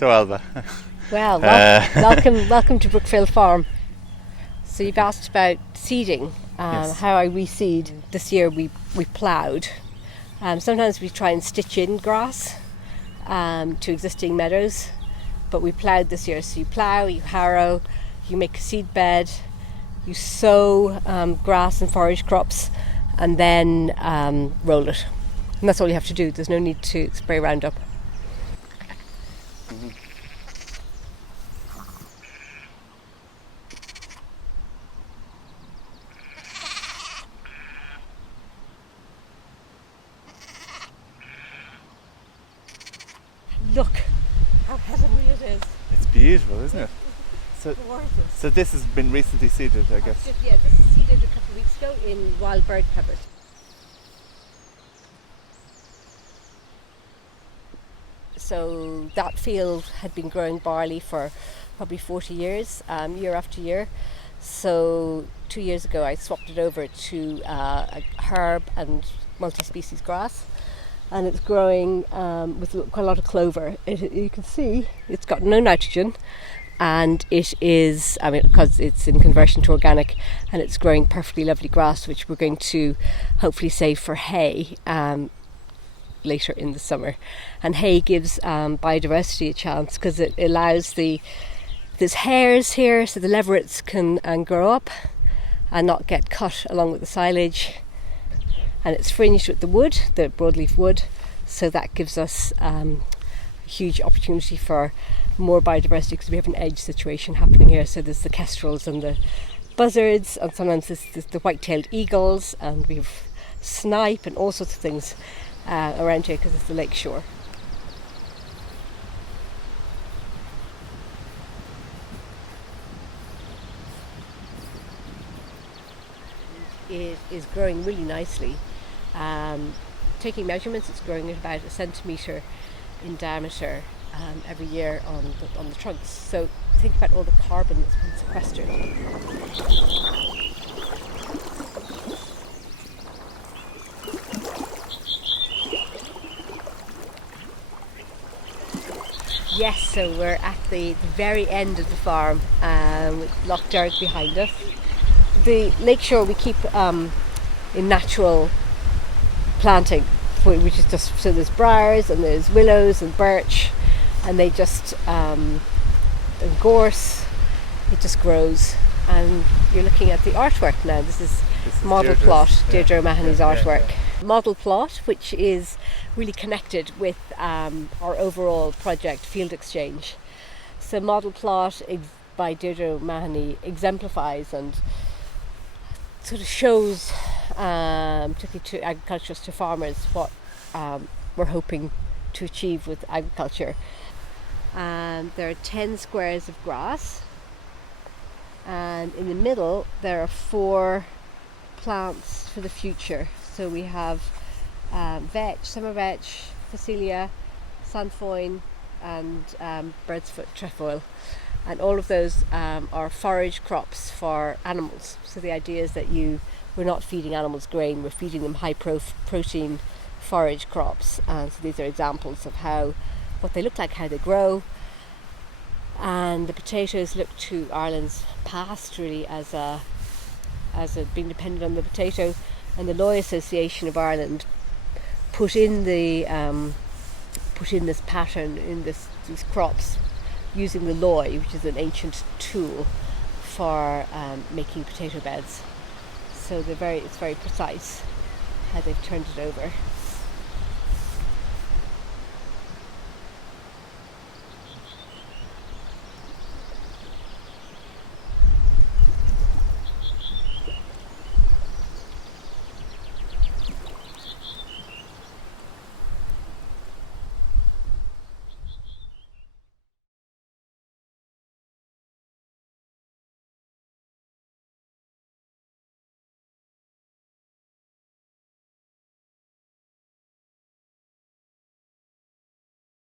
So Ailbhe. Well, welcome to Brookfield Farm. So you've asked about seeding, Yes. how I reseed. This year we ploughed. Sometimes we try and stitch in grass to existing meadows, but we ploughed this year. So you plough, you harrow, you make a seed bed, you sow grass and forage crops, and then roll it. And that's all you have to do. There's no need to spray Roundup. Mm-hmm. Look how heavenly it is. It's beautiful, isn't it? Gorgeous. So this has been recently seeded, I guess. Yeah, this is seeded a couple of weeks ago in wild bird peppers. So that field had been growing barley for probably 40 years, year after year. So 2 years ago I swapped it over to a herb and multi-species grass, and it's growing with quite a lot of clover. You can see it's got no nitrogen, and it is, because it's in conversion to organic, and it's growing perfectly lovely grass, which we're going to hopefully save for hay later in the summer. And hay gives biodiversity a chance, because it allows there's hairs here, so the leverets can grow up and not get cut along with the silage. And it's fringed with the wood, the broadleaf wood, so that gives us a huge opportunity for more biodiversity, because we have an edge situation happening here. So there's the kestrels and the buzzards, and sometimes there's the white-tailed eagles, and we have snipe and all sorts of things around here because it's the lake shore. It is growing really nicely. Taking measurements, it's growing at about 1 centimetre in diameter every year on the trunks. So think about all the carbon that's been sequestered. Yes, so we're at the very end of the farm with Lough Derg behind us. The lakeshore we keep in natural planting, which is just, so there's briars and there's willows and birch, and they just and gorse, it just grows. And you're looking at the artwork now. This is model plot, Deirdre O'Mahony's artwork. Yeah. Model plot, which is really connected with our overall project, Field Exchange. So model plot by Deirdre O'Mahony exemplifies and sort of shows, particularly to agriculturists, to farmers, what we're hoping to achieve with agriculture. There are 10 squares of grass, and in the middle there are 4 plants for the future. So we have vetch, summer vetch, phacelia, sainfoin, and bird's foot trefoil. And all of those are forage crops for animals. So the idea is that we're not feeding animals grain, we're feeding them high protein forage crops. And so these are examples of what they look like, how they grow. And the potatoes look to Ireland's past really as being dependent on the potato. And the Lough Association of Ireland put in this pattern in these crops, using the Lough, which is an ancient tool for making potato beds. So it's very precise how they've turned it over.